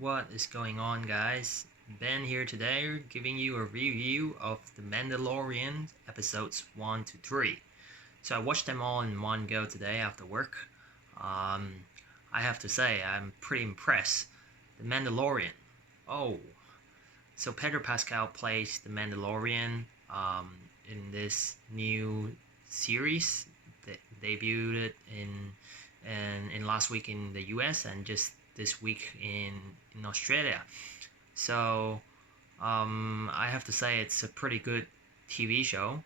What is going on, guys? Ben here today, giving you a review of The Mandalorian episodes 1 to 3. So I watched them all in one go today after work. I have to say, I'm pretty impressed. The Mandalorian. Oh, so Pedro Pascal plays the Mandalorian in this new series that debuted it in last week in the US and just this week in Australia. So I have to say it's a pretty good TV show.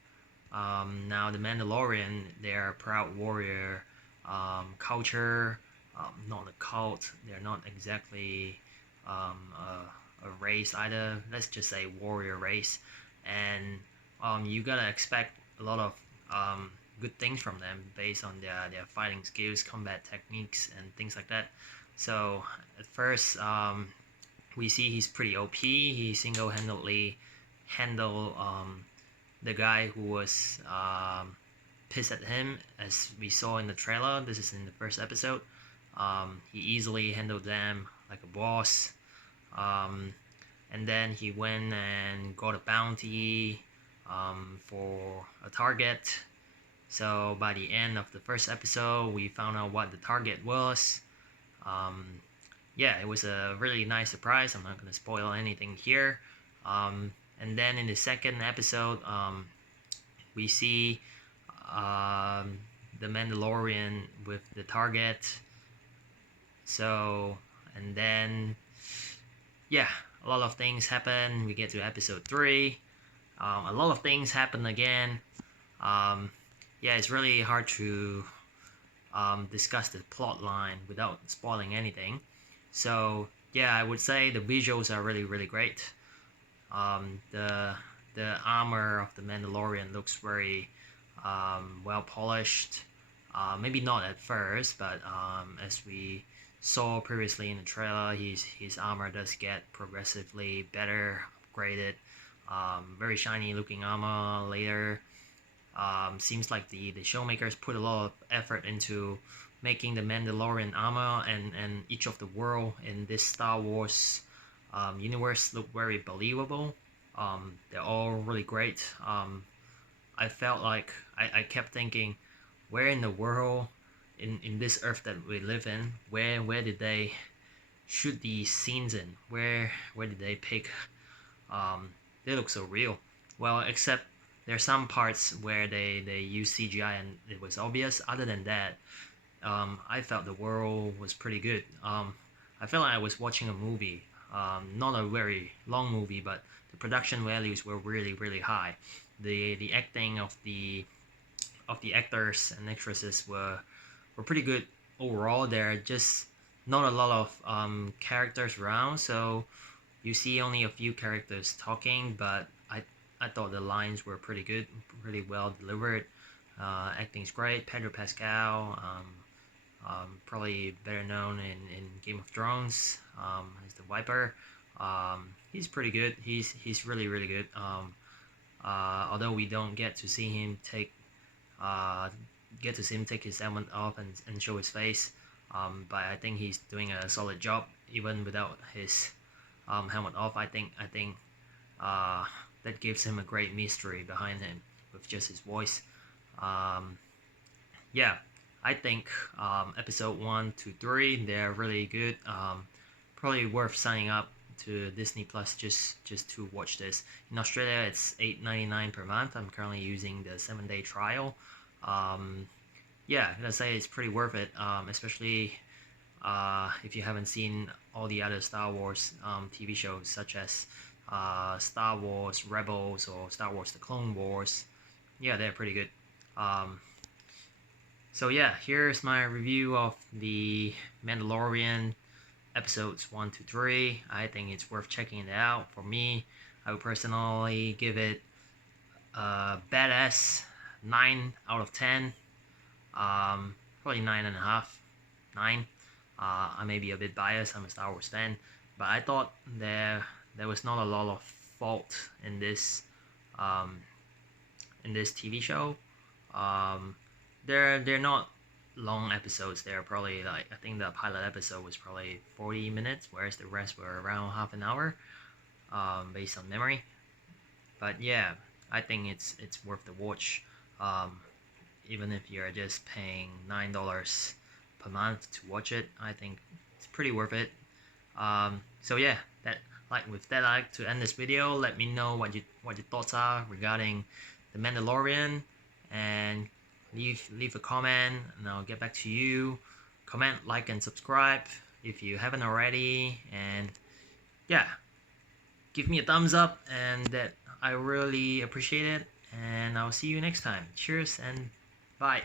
Now the Mandalorian, they're a proud warrior culture, not a cult. They're not exactly a race either. Let's just say warrior race, and you gotta expect a lot of good things from them based on their fighting skills, combat techniques, and things like that. So at first, we see he's pretty OP. He single-handedly handled the guy who was pissed at him, as we saw in the trailer. This is in the first episode. He easily handled them like a boss. And then he went and got a bounty for a target. So by the end of the first episode, we found out what the target was. Yeah, it was a really nice surprise. I'm not going to spoil anything here. And then in the second episode, we see the Mandalorian with the target. So, and then, yeah, a lot of things happen. We get to episode 3. A lot of things happen again. Yeah, it's really hard to discuss the plot line without spoiling anything. So yeah, I would say the visuals are really great. The armor of the Mandalorian looks very well polished. Maybe not at first, but as we saw previously in the trailer, his armor does get progressively better, upgraded. Very shiny looking armor later. Seems like the showmakers put a lot of effort into making the Mandalorian armor and each of the world in this Star Wars universe look very believable. They're all really great. I felt like I kept thinking, where in the world, in this Earth that we live in, where did they shoot these scenes in? Where did they pick? They look so real. Well, except there are some parts where they use CGI and it was obvious. Other than that, I felt the world was pretty good. I felt like I was watching a movie. Not a very long movie, but the production values were really high. The acting of the actors and actresses were pretty good overall. There are just not a lot of characters around, so you see only a few characters talking, but I thought the lines were pretty good, really well delivered. Acting's great. Pedro Pascal, probably better known in Game of Thrones as the Viper. He's pretty good. He's really good. Although we don't get to see him take his helmet off and show his face, but I think he's doing a solid job even without his helmet off. I think that gives him a great mystery behind him with just his voice. Yeah, I think episode 1 to 3, they're really good. Probably worth signing up to Disney Plus just to watch this. In Australia, it's $8.99 per month. I'm currently using the 7-day trial. Yeah, I gotta say it's pretty worth it, especially if you haven't seen all the other Star Wars TV shows, such as Star Wars Rebels or Star Wars The Clone Wars. Yeah, they're pretty good. So yeah, here's my review of the Mandalorian episodes 1 to 3. I think it's worth checking it out. For me, I would personally give it a badass 9 out of 10. Probably 9.5, 9. I may be a bit biased. I'm a Star Wars fan, but I thought there was not a lot of fault in this TV show. They're not long episodes. They're probably like, I think the pilot episode was probably 40 minutes, whereas the rest were around half an hour, based on memory. But yeah, I think it's worth the watch. Even if you're just paying $9 per month to watch it, I think it's pretty worth it. So yeah, with that, I like to end this video. Let me know what your thoughts are regarding the Mandalorian, and leave a comment, and I'll get back to you. Comment, like, and subscribe if you haven't already, and yeah, give me a thumbs up, and that I really appreciate it. And I'll see you next time. Cheers and bye.